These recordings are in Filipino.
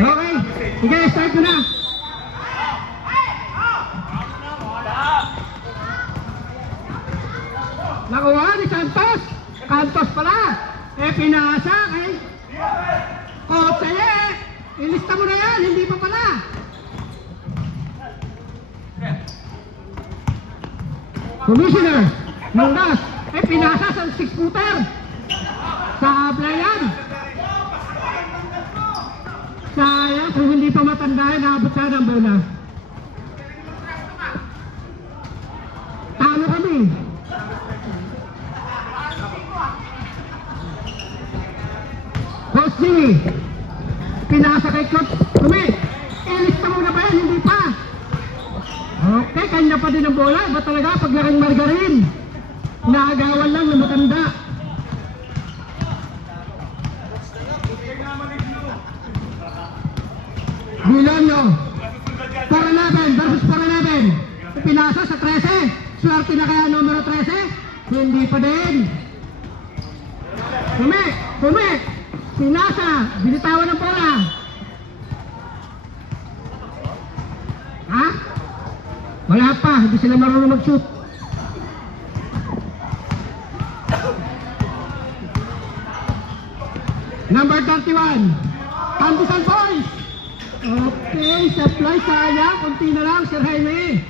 Okay. Sige, start mo na. Nakuha ni Santos. Santos pala. Pinasa kay Kotse. Ilista mo na yan. Hindi pa pala. Commissioner. Lundas. Pinasa sa 6-footer. Sa playan. Sayang kung hindi pa matandahin, naabot sana ang bola. Talo kami. Coach Jimmy, pinasa kay Coach Kumi. Ilista mo na ba yan? Hindi pa. Okay, kanya pa din ang bola. Ba talaga paglaking margarin? Naagawan lang na matanda. Bilonyo 4-11 versus 4-11. Pinasa sa 13. Swerte na kaya numero 13? Hindi pa din. Kumi pinasa, binitawan ng bola. Ha? Wala pa, hindi sila marunong mag-shoot. Number 31 Tandusan Boys. Okay, supply sayang. Kunti na lang, Sir Jaime.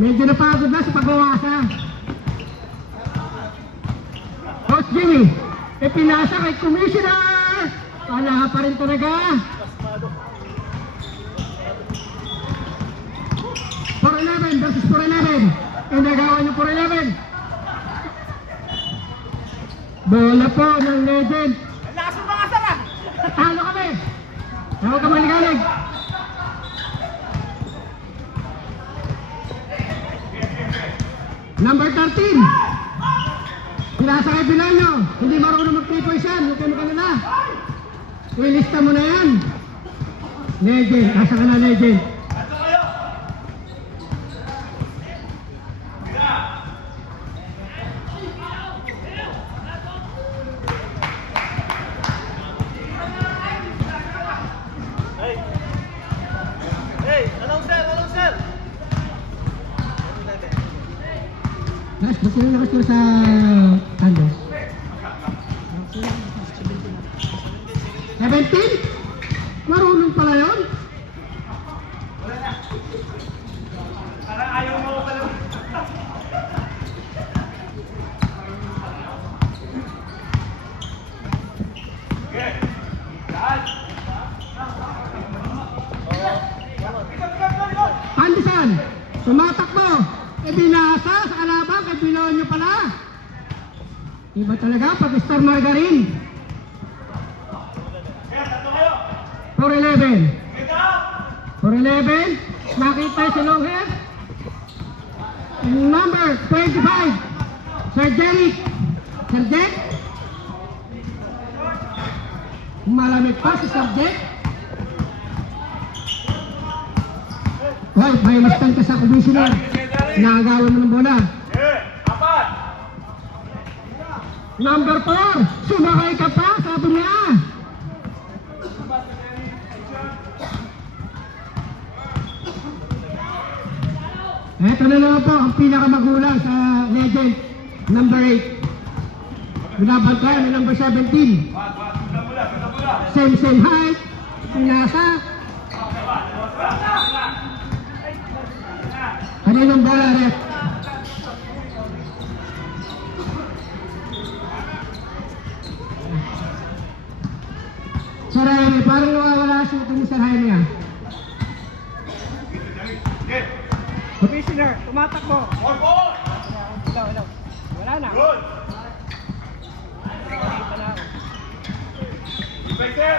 Medyo napagod na sa pagbawasa. Coach Jimmy, pinasa kay Commissioner. Wala pa rin talaga. 4-11 versus 4-11. Inagawan yung 4-11. Bola po ng legend. Lakas mo mga sara! Talo kami. Huwag ka maligalig. Number 13. Pinasa kay Bilonyo. Hindi marunong mag-3 points yan. Huwag kayo magalala. Ilista mo na yan. Legend. Asa ka na, legend. Guys, ba't yung lakas nyo sa Andos? 17? Marunong pala yun? Parang ayaw mo ko pala. Okay. Saan? Anderson, tumatakbo. Binasa sa kalaban kay Bilonyo pala. Iba talaga pag Star Margarin. 4-11. 4-11. Nakita si Longhead. Number 25. Sir Jeric. Sir Jack. Malamig pa si Sir Jack. Hoy, may listan ka sa commissioner. Nakagawan mo ng bola. Number 4. Sumakay ka pa, sabi niya. Ito na naman po ang pinakamagulang sa legend. Number 8. Binabantayan ng number 17. Same height. Pinasa. Kaninong bola, ref? Sir Jaime, parang nawawala sa shooting ni Sir Jaime, ah. Commissioner, tumatakbo. Hello. Wala na. Good. Defender.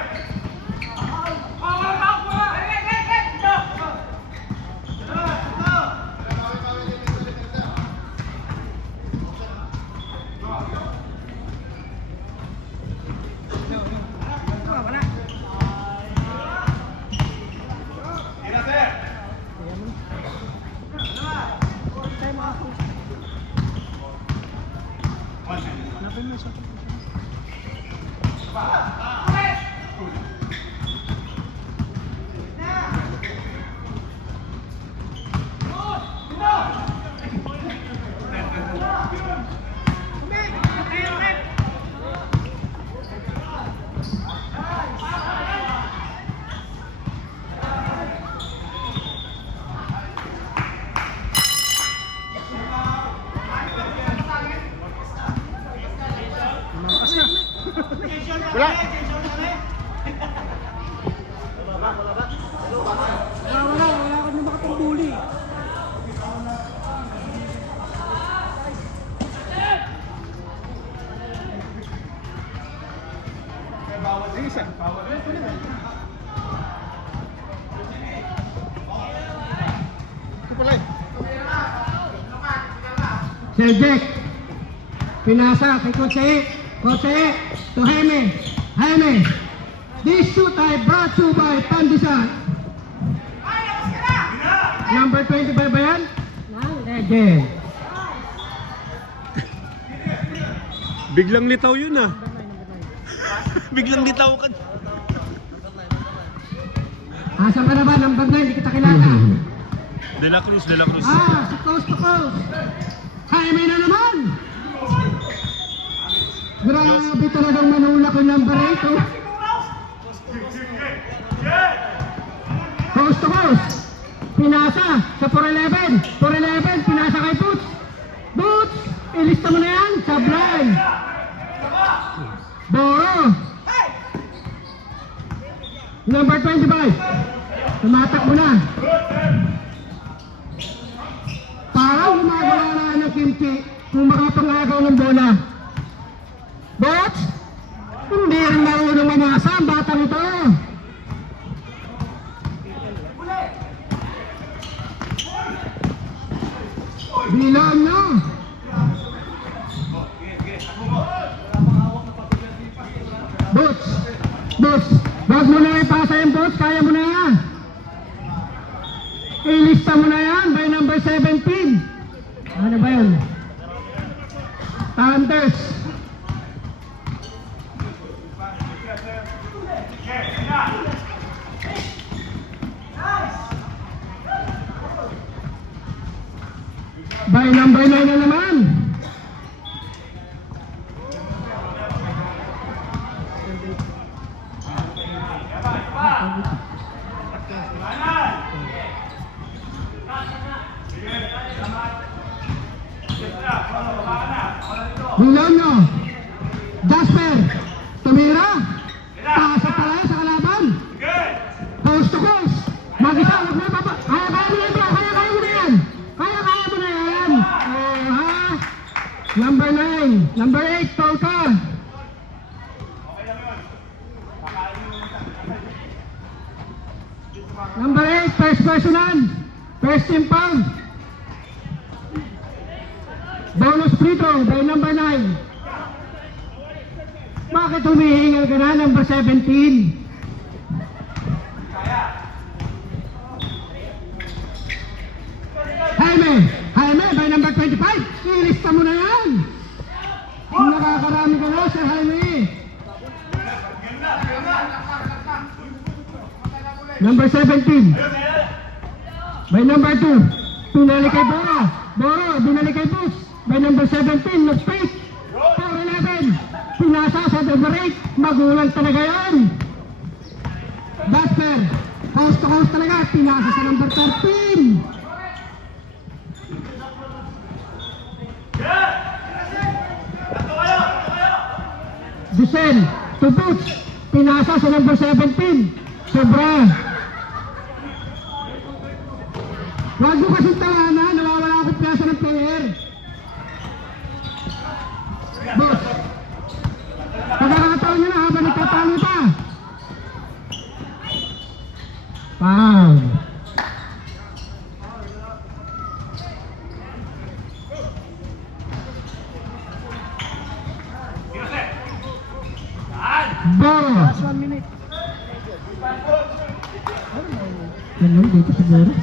Napin mo siya. Wala. Wala ka na makapambuli. Ang isa. Ito pala eh. Sir Jack, pinasa kay Coach E. Coach E, to Jaime. Jaime, this shoot I brought you by Pandesal. Number 25 ba yan? Legend. Biglang litaw yun ah. Biglang litaw ka. Asan ka na ba? Number 9, hindi kita kilala. De La Cruz, De La Cruz. Si Coast to Coast. Jaime na naman! Grabe talagang manulak yung number 8. Oh. Coast to Coast. Pinasa sa 411. 411, pinasa kay Boots. Boots, ilista mo na yan. Sablay. Boro. Number 25. Tumatak mo na. Parang gumagawa na ng kimchi kung makapangagaw ng bola. But, hindi rin marunong mamasa ang batang ito. Bilang nyo. Boots, Boots, wag mo na ipasa yung Boots, kaya mo na yan. Ilista mo na yan by number 17. Ano ba yun? Thunders. By number 9 na naman. Milano, Jasper, tumira, pasok pala sa kalaban. Coast to coast, mag-isa, huwag mo papa. Kaya mo na ito, kaya mo na yan. Kaya mo na yan. Ha? Number 9, number 8, Tolka. Number 8, first personal, first team foul. Bonus free throw by number 9. Bakit humihingal ka na? Number 17. Jaime by number 25. Ilista mo na yan. Nakakarami ka na sa Jaime. Number 17. By number 2. Pinali kay Boro. Boro, binali kay Boots. By number 17, nag-fake. 4-11. Pinasa sa number 8. Magulang talaga yan. Jasper, house to house talaga. Pinasa sa number 13. Dusen, to Boots. Pinasa sa number 17. Sobra. Huwag mo kasi tawanan. Nawawala ako piyasa ng player. Boss, pagkakataon nyo na habang nagtatalo pa. Foul. Boro. Last 1 minute. Ganun dito siguro.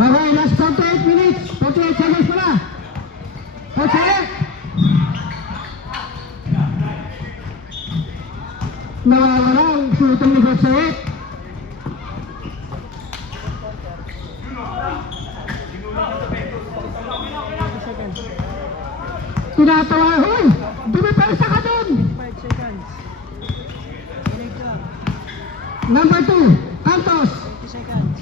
Okay, last 48 minutes. 48 seconds pala. Okay. Nawawala ang sulutang ni Jose. Tinatawa, hoy! Dumipalsa ka dun! 5 seconds. Kinig ka. Number 2, Santos. 20 seconds.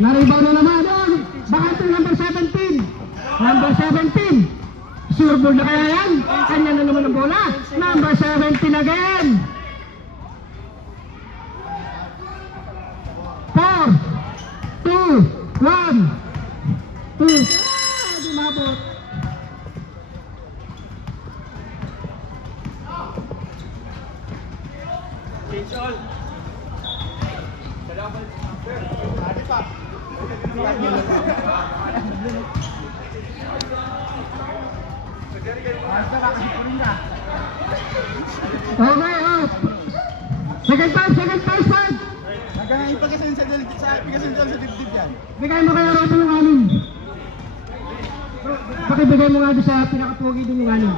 Naribaw na naman doon. Baka ito number 17. Number 17. Sure ball na kaya yan? Kanya na naman ang bola. Number 17 again. 4, 2, 1, 2. Di mabot. Change all. Okay, oh. Second time, five. Ipagasin sa dibdib yan. Bigay mo kaya Robo yung anin. Pakibigay mo nga doon sa pinakapogi doon yung anin.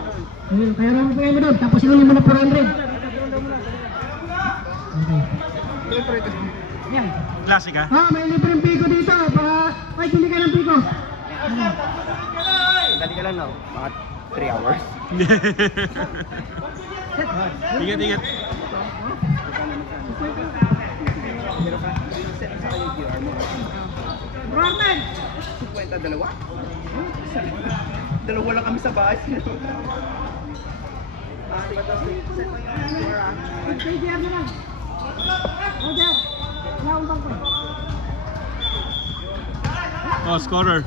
Ayun, kaya Robo bigay mo doon. Tapos inunin mo na 400. Okay. Yan. Classic ha? Ah, may libreng piko dito. Baka, ay, hindi ka ng piko. Dali ka lang na. Mga 3 hours. Ingat, ingat. Pero ka, set sa kayo QR mo. Roman! 50, dalawa? Dalawa lang kami sa bahay. JDR na lang. Roger, wala akong bangko. Oh, scorer.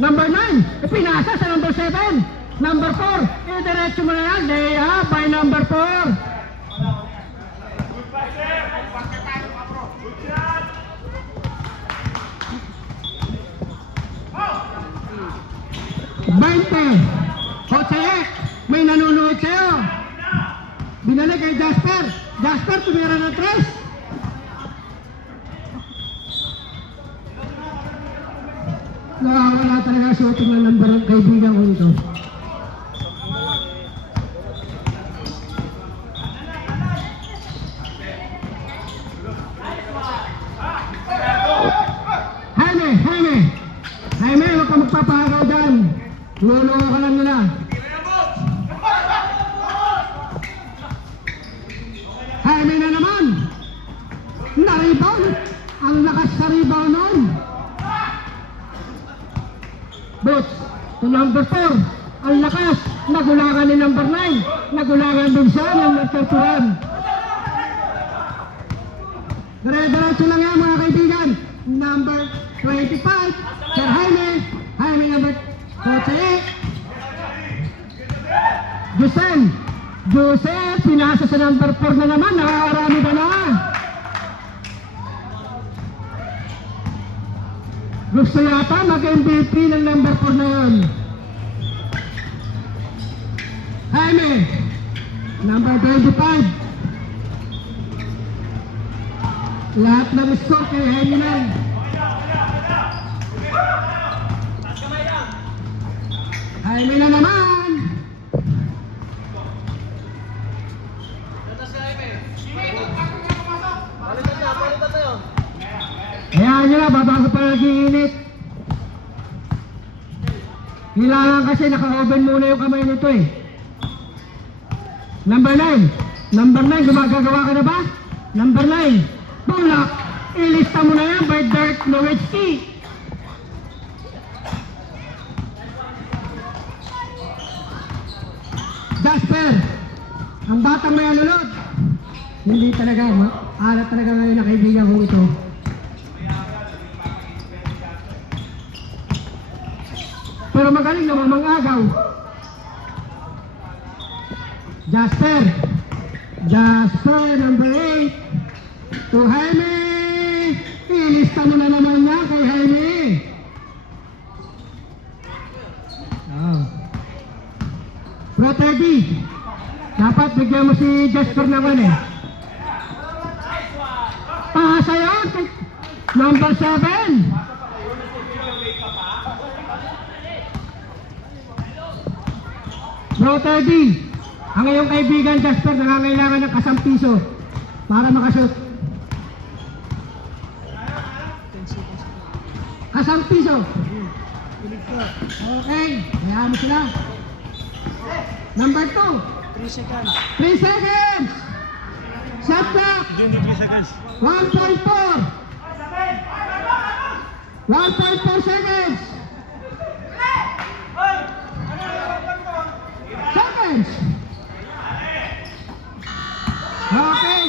Number 9, pinasa sa number 7. Number 4, diretso mo na yan. Lay up by number 4. Kotse, may nanonood sa'yo. Binalik kay Jasper. Jasper, tumira ng 3. Nakawala talaga shooting ng number ng kaibigan ko nito. Jaime, huwag ka magpapahagaw dyan. Luluwa ka lang nila. Jaime na naman. Na-rebound. Ang lakas sa rebound nun. Boots to number 4. Ang lakas. Nagulangan ni number 9. Nagulangan din siya ng nagtaturan. Dire-diretso lang yan mga kaibigan. Number 25. Sir Jaime. Jaime number 48. Joseph, pinasa sa number 4 na naman. Nakakarami ka na. Gusto yata mag-MVP ng number 4 na yun. Jaime, number 25. Lahat ng score kay Jaime na. Jaime na naman. Hayaan nyo na, babago pa nag-iinit. Kailangan kasi naka-oven muna yung kamay nito eh. Number 9. Number 9, gumagagawa ka na ba? Number 9. Bulak. Ilista mo na yan by Dirk Nowitzki. Jasper. Ang batang may alulod. Hindi talaga, alat talaga ngayon na kaibigan ko ito. Pero magaling naman mang-agaw. Jasper, number 8. To Jaime. Ilista mo na naman niya kay Jaime. Oh. Pro Teddy. Dapat bigyan mo si Jasper naman eh. Pasa yun. Number 7. Pro Teddy. Ang iyong kaibigan Jasper nangangailangan ng kasampiso para makashoot. Kasampiso. Okay, hayaan mo sila. Number 2. 3 seconds. 3 seconds. Shot clock. You need 3 seconds. 1.4. 1.4 seconds. Seconds. Okay.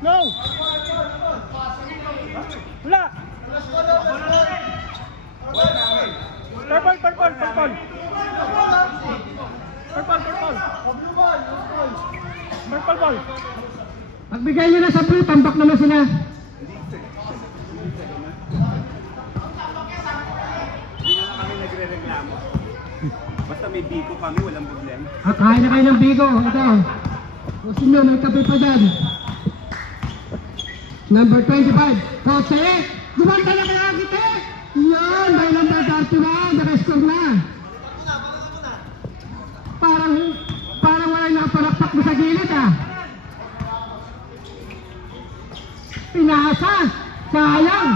No! Wala! Purple, purple, purple! Purple, purple! Purple ball! Pagbigay nyo na sa blue, tambak naman sila. Hindi na kami nagre-reklamo. Basta may biko kami, walang problema. Kain na kayo ng bigo. Ito. Gusto nyo, may kape pa dyan. Number 25. Coach eh. Gumanda na kaya kita eh. Yan, may number 31. Nakascore na. Parang wala nakapalakpak mo sa gilid ah. Pinasa. Sayang.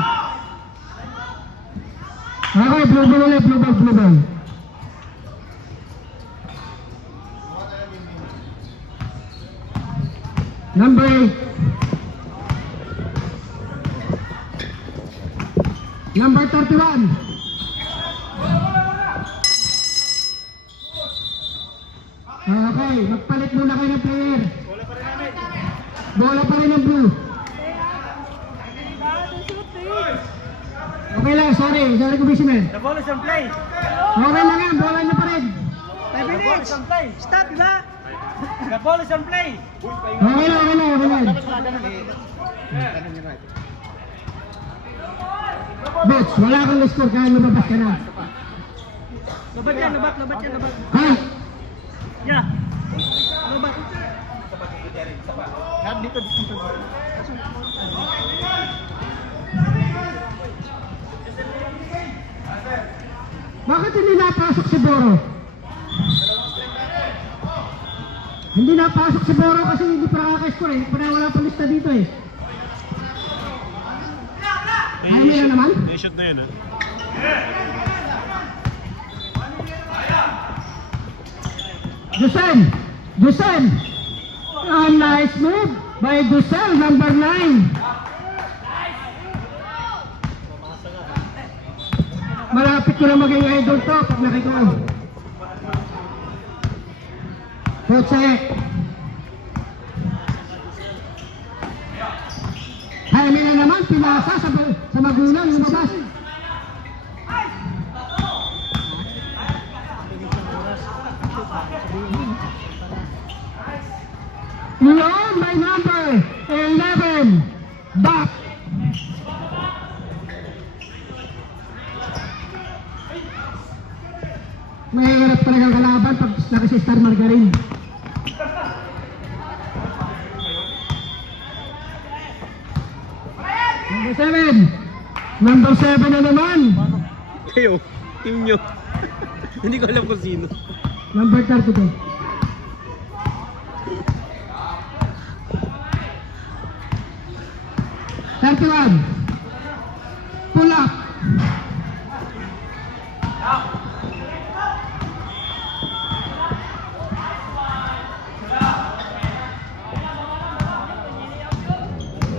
Okay, blue ball ulit. Blue ball, blue ball. Number 8. Number 31. Okay, magpalit muna kayo ng player. Bola pa rin ng blue. Okay lang, sorry commissioner. The ball is on play! Okay lang yan, bola nyo pa rin. 5 minutes! on play! Stop, diba? The ball is on play! Okay lang. Bots, wala kang score kaya lumabas ka na. Labat yan, labat. Ha? Yeah! Labat! Dito. Bakit hindi napasok si Boro? Hindi napasok si Boro kasi hindi pa nakaka-score eh. Wala pa lista dito eh. Ayaw mo na naman? May shot na yun ha. Dusen! A nice move by Dusen, number 9. Malapit ko na maging idol to pag nakita ko. Kotse. Jaime na naman, pinasa sa magulang, lumabas. Yun, my number 11, back. Mahirap talaga kalaban pag nakasi Star Margarine. Number 7 na naman. Kayo, team nyo. Hindi ko alam kung sino. Number 32. Pull up.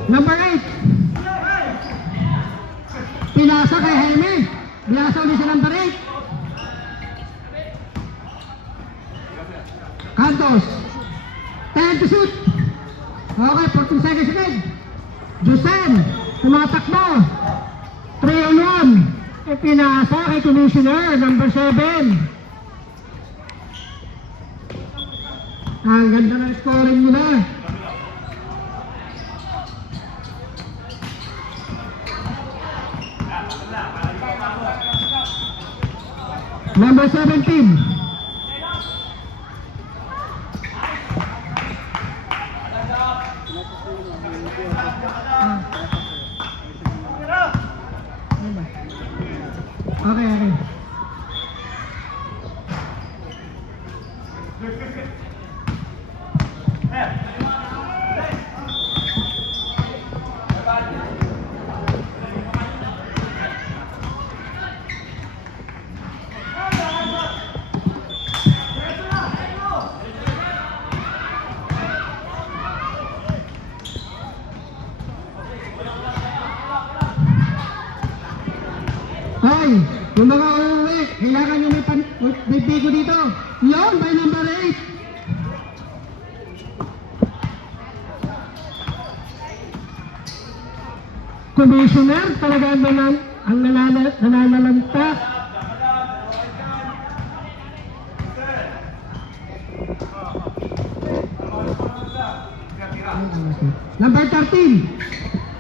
Number 8. Pinasa kay Jaime. Binasa ulit sa number 8. Cantos. 10 to shoot. Okay, 14 seconds again. Dusen. Tumatakbo. 3 on 1. Pinasa kay Commissioner. Number 7. Ang ganda ng scoring nila. Number 17. Okay. Yung mga uuwi, kailangan nyo may bigo dito. Yon, by number 8. Commissioner, talaga ang nananalanta. Number 13.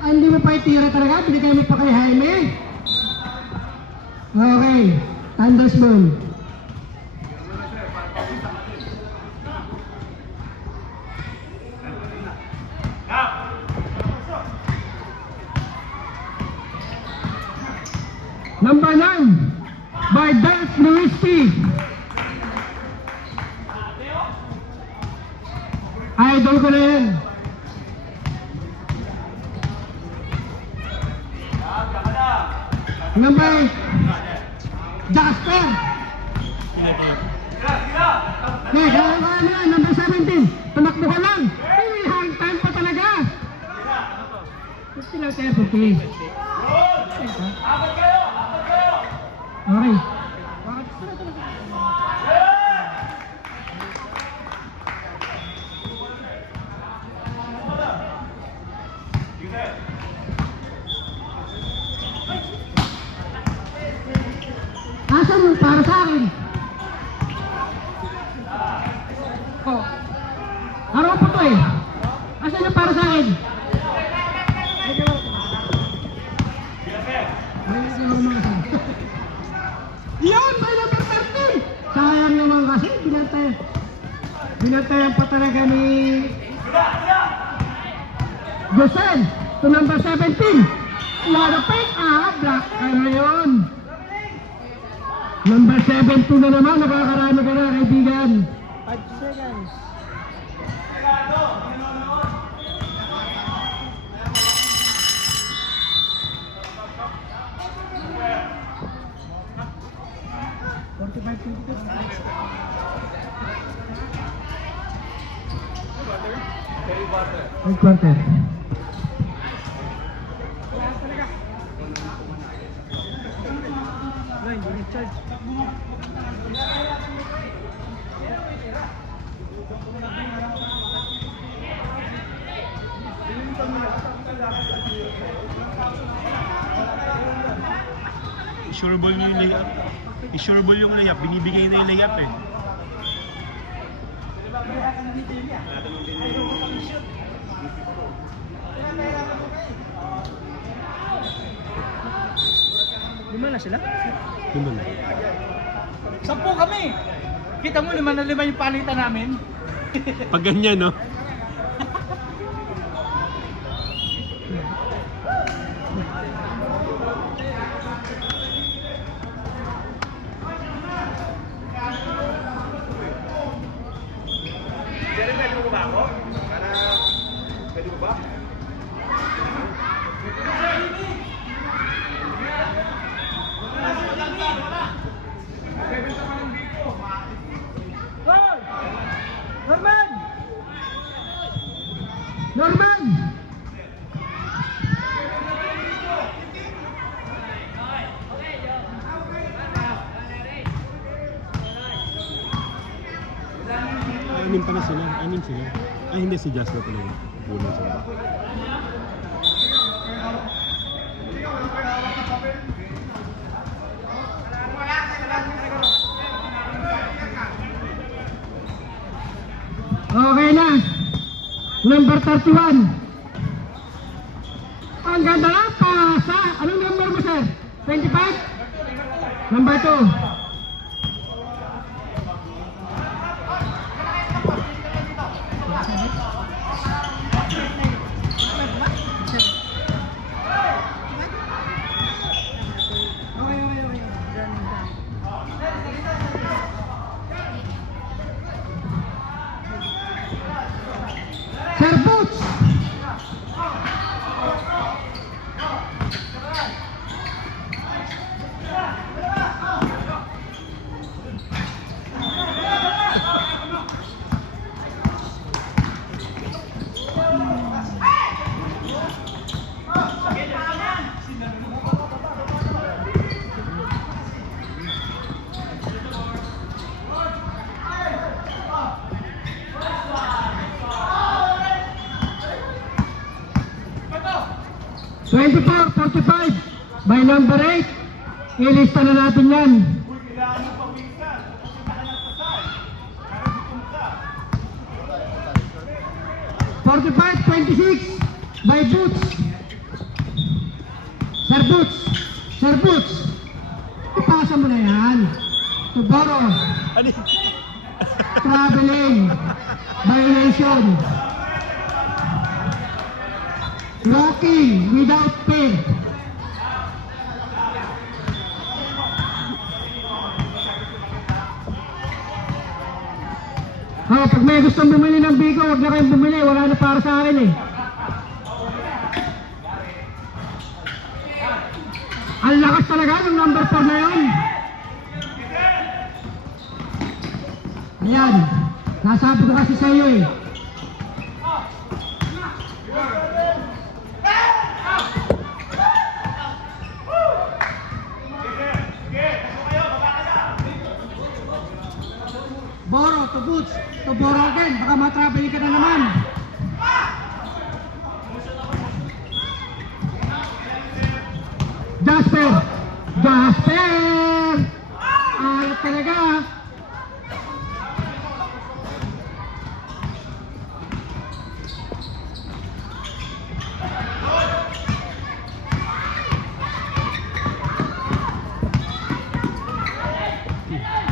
Hindi mo pa itira talaga, binigay mo pa kay Jaime. Okay, Thunder's Ball. Number 9, by Dirk Nowitzki. Idol ko na yan. Number Jasper. Number 17. Tumakbo ka lang. Ay, hang time pa talaga. 50 lang tayo, 50. Okay. Asan yung para sa akin? Oh. Araw po to eh. Asan yung para sa akin? Yun! May number 13! Sayang naman kasi. Binantayan pa talaga ni Gusel to number 17. Lalapit! Black na yun. Number 7 na naman, nakakarami ka na, kaibigan. 5 seconds. Third quarter. Sure ball yung layup. Sure ball yung layup. Binibigay na yung layup eh. Lima na sila? Lima na. 10 kami! Kita mo, 5 na 5 yung palitan namin. Pag ganyan, no? Jerry, pwede mo ba ako? Pwede mo ba? Hoy! Norman! Norman! Anim pa na sila. Anim sila. Ay, hindi si Jasper pala yun. Bulan sila. Okay na. Number 31. Ang ganda na. Pasa. Anong number mo, sir? 25? Number 2. Sir Boots! 24-45 by number 8. Ilista na natin yan. Forty-five, 26 by Boots. Sir Boots. Sir Boots. Ipasa mo na yan. To borrow. Ano yun? Traveling. Violation. Walking without pay. Oh, pag may gustong bumili ng bigo, huwag na kayong bumili. Wala na para sa akin eh. Ang lakas talaga ng number 4 na yun. Ayan. Nasabi ko kasi sa iyo eh. Boro, to Boots, to Boro again. Baka matraveling ka na naman. Jasper! Jasper! Ayat talaga.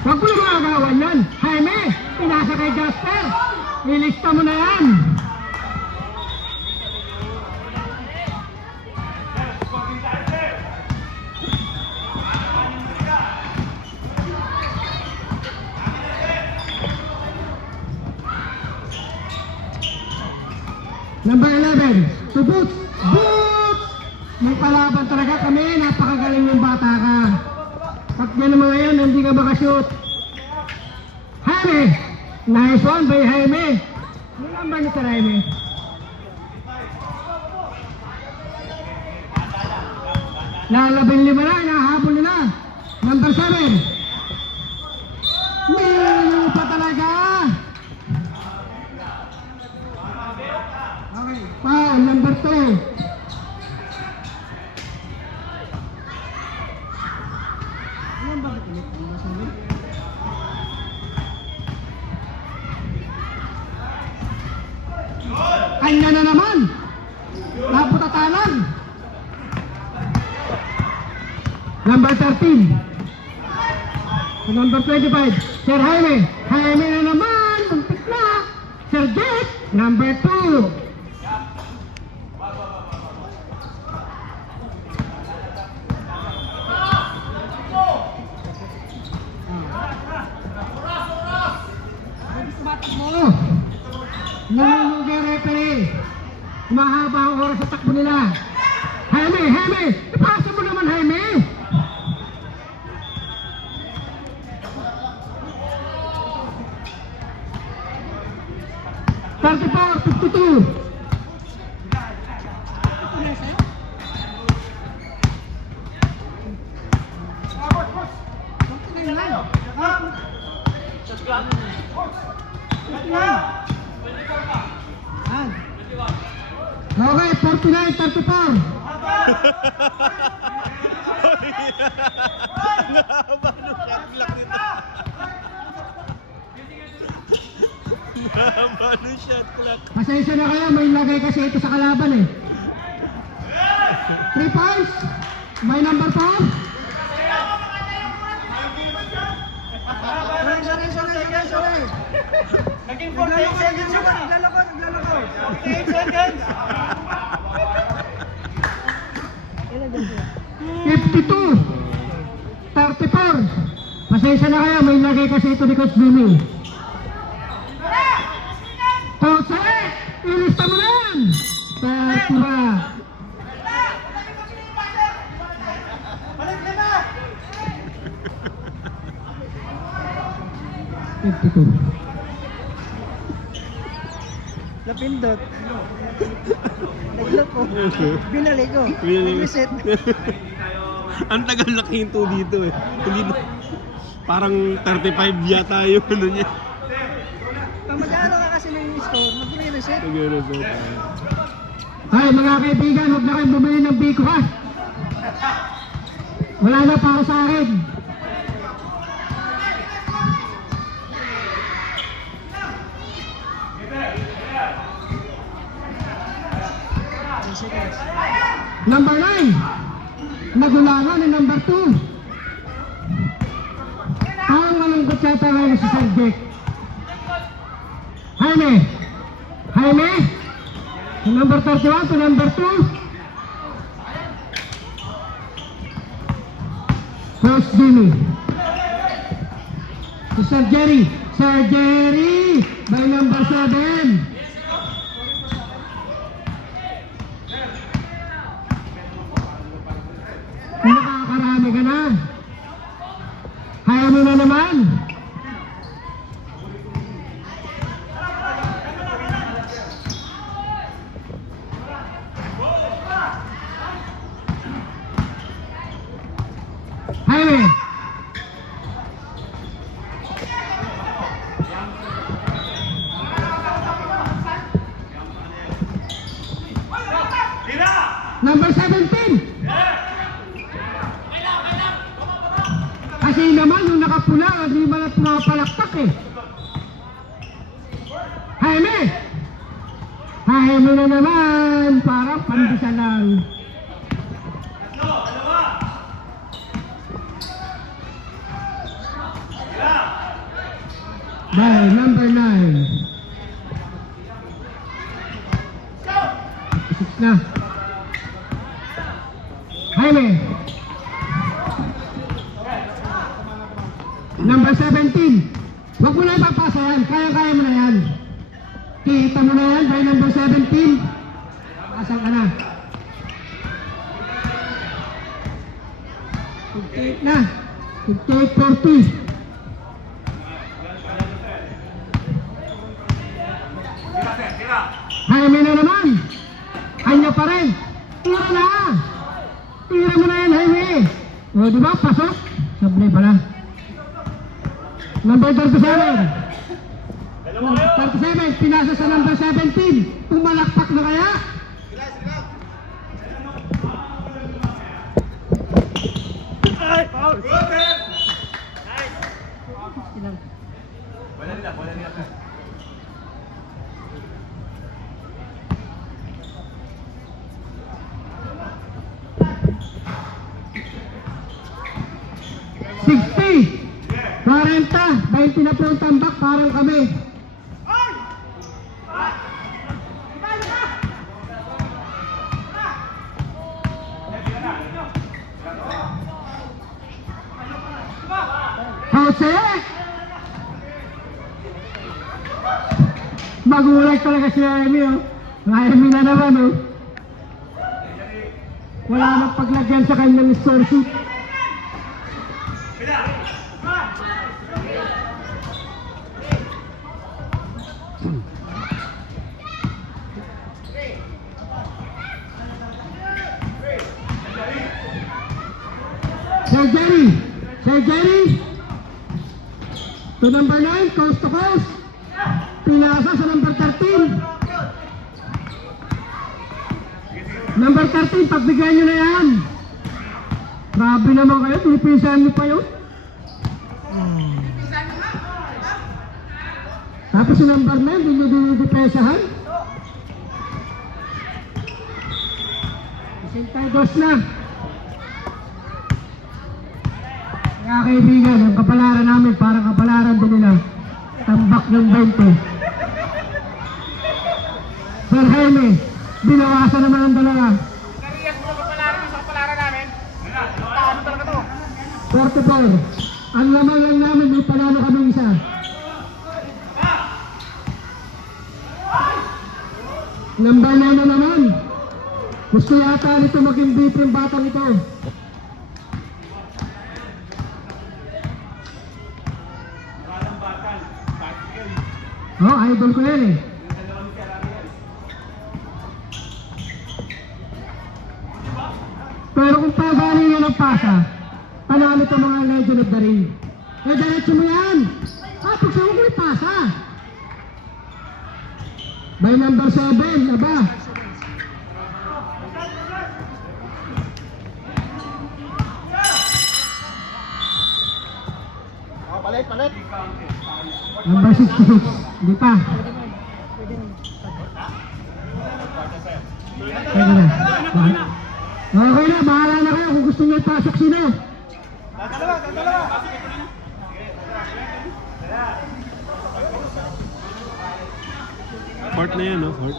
Huwag mo na magagawan yan. Jaime, pinasa kay Jasper. Ilista mo na yan. Number 11, to Boots. Boots! May palaban talaga kami. Napakagaling yung bata ka. Pag yan naman ngayon, hindi ka makashoot. Jaime! Nice one by Jaime. Ano number ni Sir Jaime? Lalabing 5 na, nahabol nila. Number 7. Minyo pa talaga. Okay, foul, number 2. Kanya na naman. Naputatalan. Number 13. Number 25. Sir Jaime. Jaime na naman. Muntik na. Sir Jet. Number 2. Namumuga referee. Mahaba ang oras sa takbo nila. Jaime, Jaime! Ipasa mo naman, Jaime! $34-52. Okay, 49-34. Ngaba nung shot clock nito. Ngaba nung shot clock. Pasensya na kayo, may lagay kasi ito sa kalaban eh. 3 points. By number 4. Naging 48 seconds yun. Naglalako. 48 seconds. 52-34. Pasensya na kayo, may lagay kasi ito ni Coach Jimmy. Jose, ilista mo na yan. Tira. Balik na! 52. Napindot. Nagloko. Binalik ko. Reset. Ang tagal nakahinto dito eh. Hindi na, parang 35 yata yung ano niya. Pag mag-ano ka kasi ng score, mag-reset. Nag-reset. Ay, mga kaibigan, huwag na kayong bumili ng biko ha. Wala na para sa akin. Number 9. Nagulangan ni number 2. Ang malungkot yata ngayon si Sir Jake. Jaime. Jaime. From number 31 to number 2. Coach Jimmy. To Sir Jerry. Sir Jerry by number 7. Nakakarami ka na. Jaime na naman. Jaime. Number 17. Kasi naman yung nakapula, hindi man at pumapalaktak eh. Jaime! Jaime na naman, parang pandisa lang. By number 9. Isip na. Jaime. Number 17. Huwag mo na ipapasa yan. Kaya-kaya mo na yan. Kita mo na yan by number 17. Asan ka na? 58 na. 58-40. Jaime na naman. Kanya pa rin. Tira na. Tira mo na yan, Jaime. O, di ba? Pasok. Sablay pala. Number 37. 37, pinasa sa number 17. Pumalakpak na kaya? Wala nila. 20 na po ang tambak, parang kami. Jose! Magulat talaga si Amy, oh. Amy na naman, oh. Wala nang paglagyan sa kanyang store sheet. Sir Jerry, to number 9, coast to coast. Pinasa sa number 13. Number 13, pagbigyan nyo na yan. Grabe naman kayo, pinipisahan nyo pa yun. Tapos yung number 9, hindi nyo dinidepesahan. Sintados na. Kaya kaibigan, ang kapalaran namin, parang kapalaran din nila. Tambak ng 20. Sir Jaime, binawasan naman ang dalawa. Nariyan mo sa kapalaran namin. Ano talaga to? 44. Ang laman lang namin, may panalo kami isa. Number 9 na naman. Gusto yata nito maging beat yung batang ito. Oh, idol ko yan eh. Pero kung pagaling nyo ng pasa, panalo ito mga Legend of the Ring. Eh, diretso mo yan. Tapos ako ko pasa. By number 7, aba. Number 66. Hindi pa. Pwede na. Okay na, bahala na kayo kung gusto nyo ipasok sino. Court na yan, no? Court.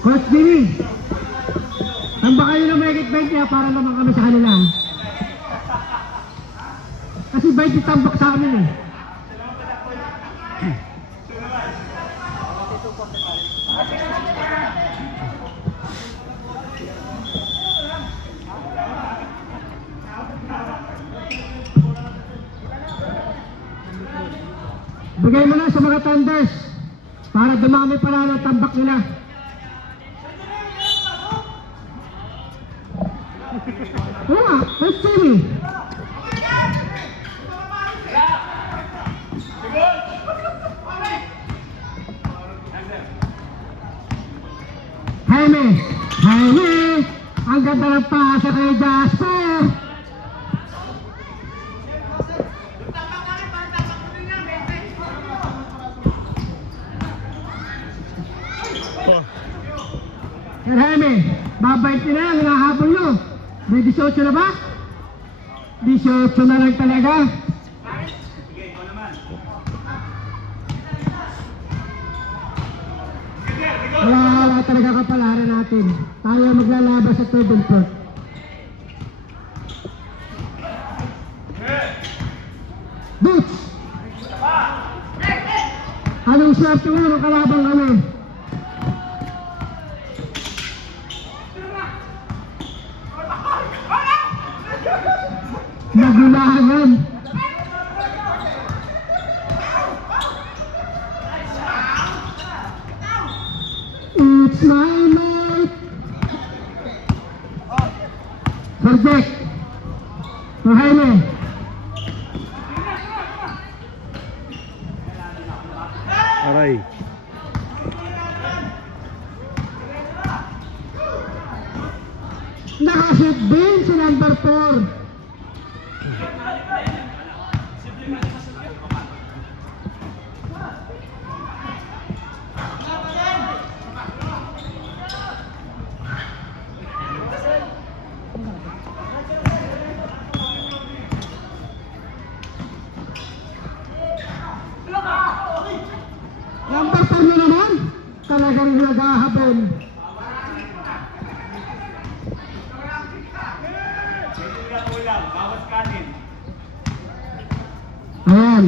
Coach Jimmy, tamba kayo na may 20 para naman kami sa kanila. Kasi 20 tambak sa amin eh. Bigay mo na sa mga Thunders para dumami pala ng tambak nila. Oo nga, Coach Jimmy. Jaime, ang ganda ng pasa kay Jasper. Sir Jaime, babait nyo na lang, hinahabol nyo. May 18 na ba? 18 na lang talaga. Wala talaga kapalaran natin. Tayo maglalaban sa table court. Boots! Anong swerte mo ng kalabang kami? Nagulahan. It's my night. Subject. So Jaime. Aray. Nakashoot din si number 4. Number 4 na naman. Talagang naghahabol. Ayan.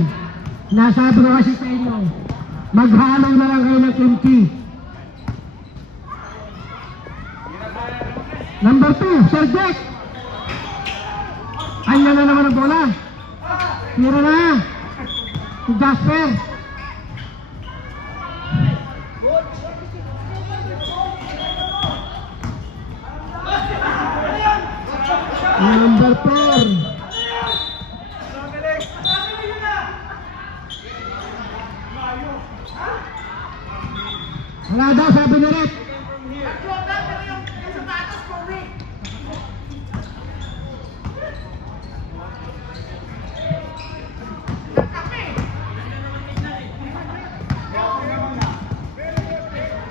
Nasabi ko kasi sa inyo. Maghalaw na lang kayo ng kimchi. Number 2, Sir Jack. Kanya na naman ang bola. Tira na. Si Jasper. Number 4. Wala daw, sabi ni Rep.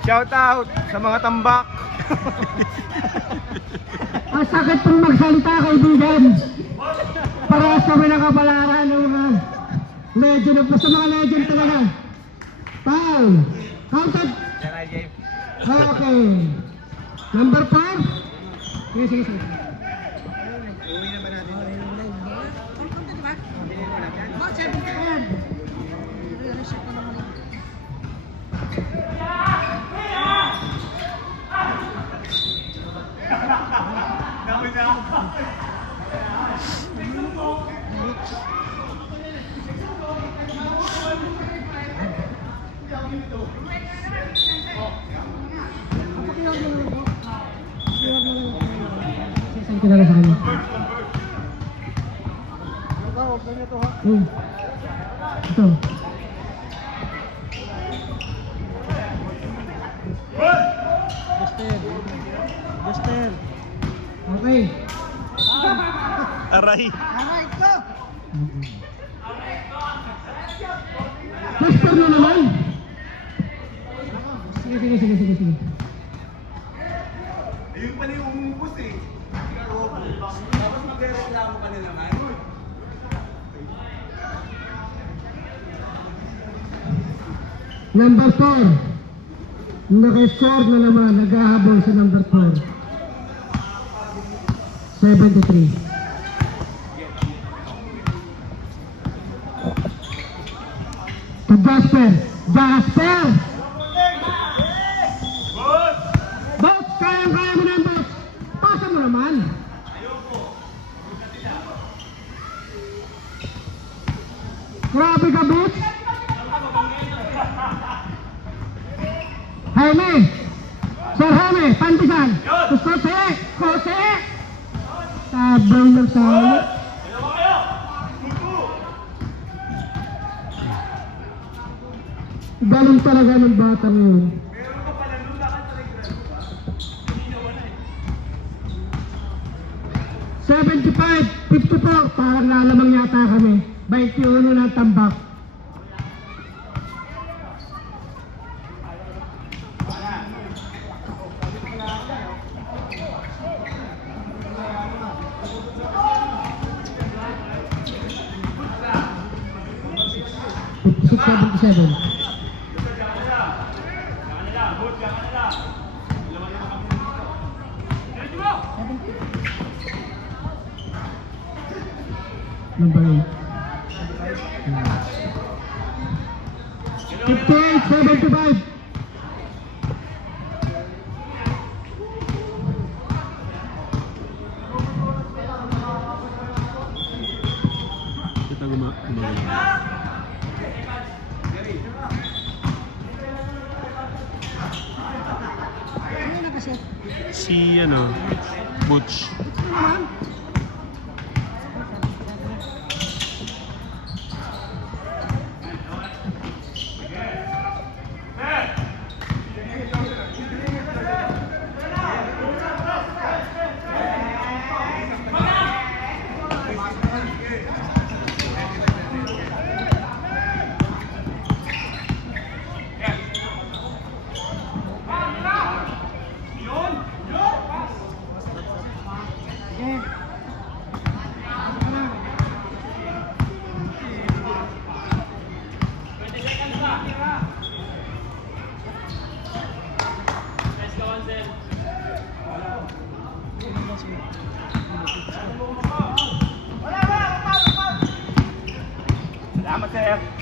Shout out sa mga tambak. Ang sakit pong magsalita, kaibigan. Parehas kami nakabalaran ng mga legend of sa mga legend talaga. Foul. Counted. Okay. Number 4. Sige, sige, sige. Saan ko na sa kanya? Ito. Buster. Okay. Aray. Aray ko! Jasper na naman. Sige. Ayun pala yung umubos eh. Tapos magre-reklamo ka na naman. Number 4. Naka-score na naman. Nag-ahabol sa number 4. 73. To Jasper. Jasper! Box! Kaya mo na yung box. Pasa mo naman. Grabe ka, Boots. Jaime! Sir Jaime, pantisan! Jose! Tabay ng sama. Galing talaga ng batang yun. $75-54, parang lalamang yata kami. 21 na tambak. $56-77. Number 8. 58-75. Kita gumagalaw. Si Butch. Salamat, sir.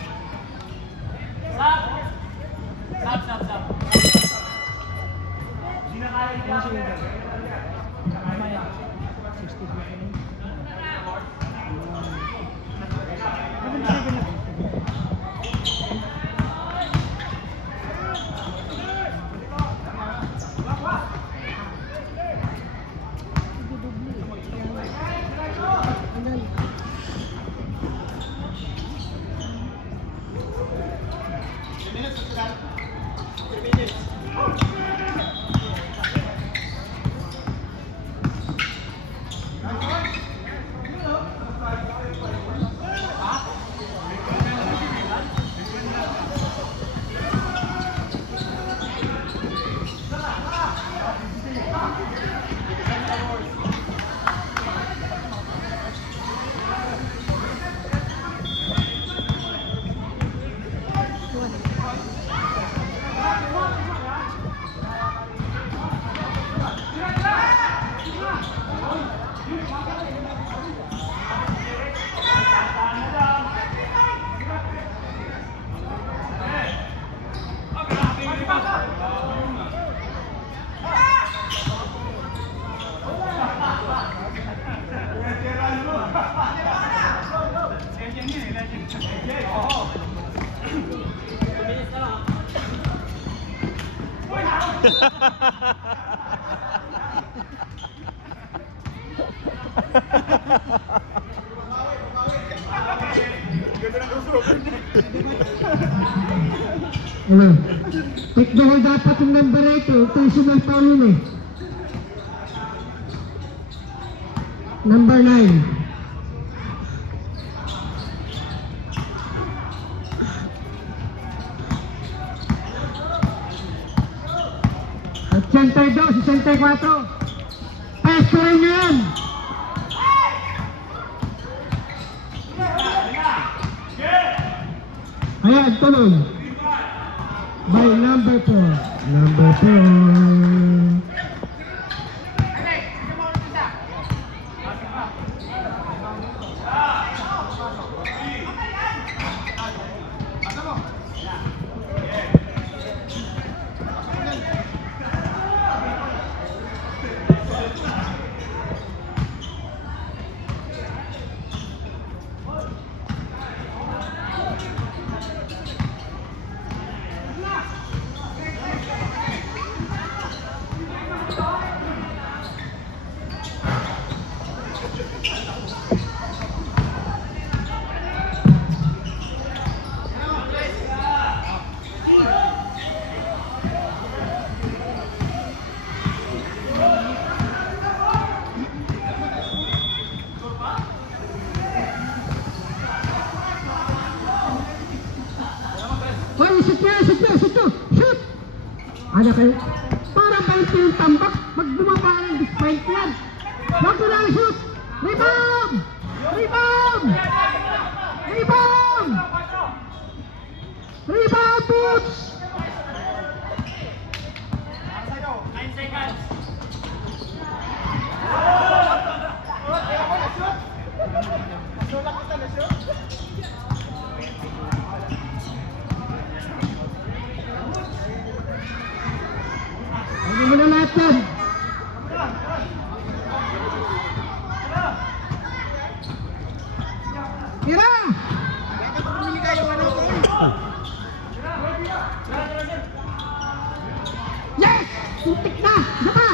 Ano? Take the hold dapat yung number 8 eh. Intentional foul yun eh. Number 9. 82, 64. Pesto rin yan. Ayan, tuloy. By number 4. Number 4. Hoy, shoot niya, shoot niya, shoot niya, shoot! Ano kayo? Parang balik yung tambak, pag bumaba ng despite yan. Huwag ko lang shoot! Rebound! Rebound! Rebound! Rebound, Boots! Ano mo na lahat yan? Tira! Yes! Tuntik na! Isa pa!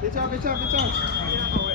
Good job, good job, good job.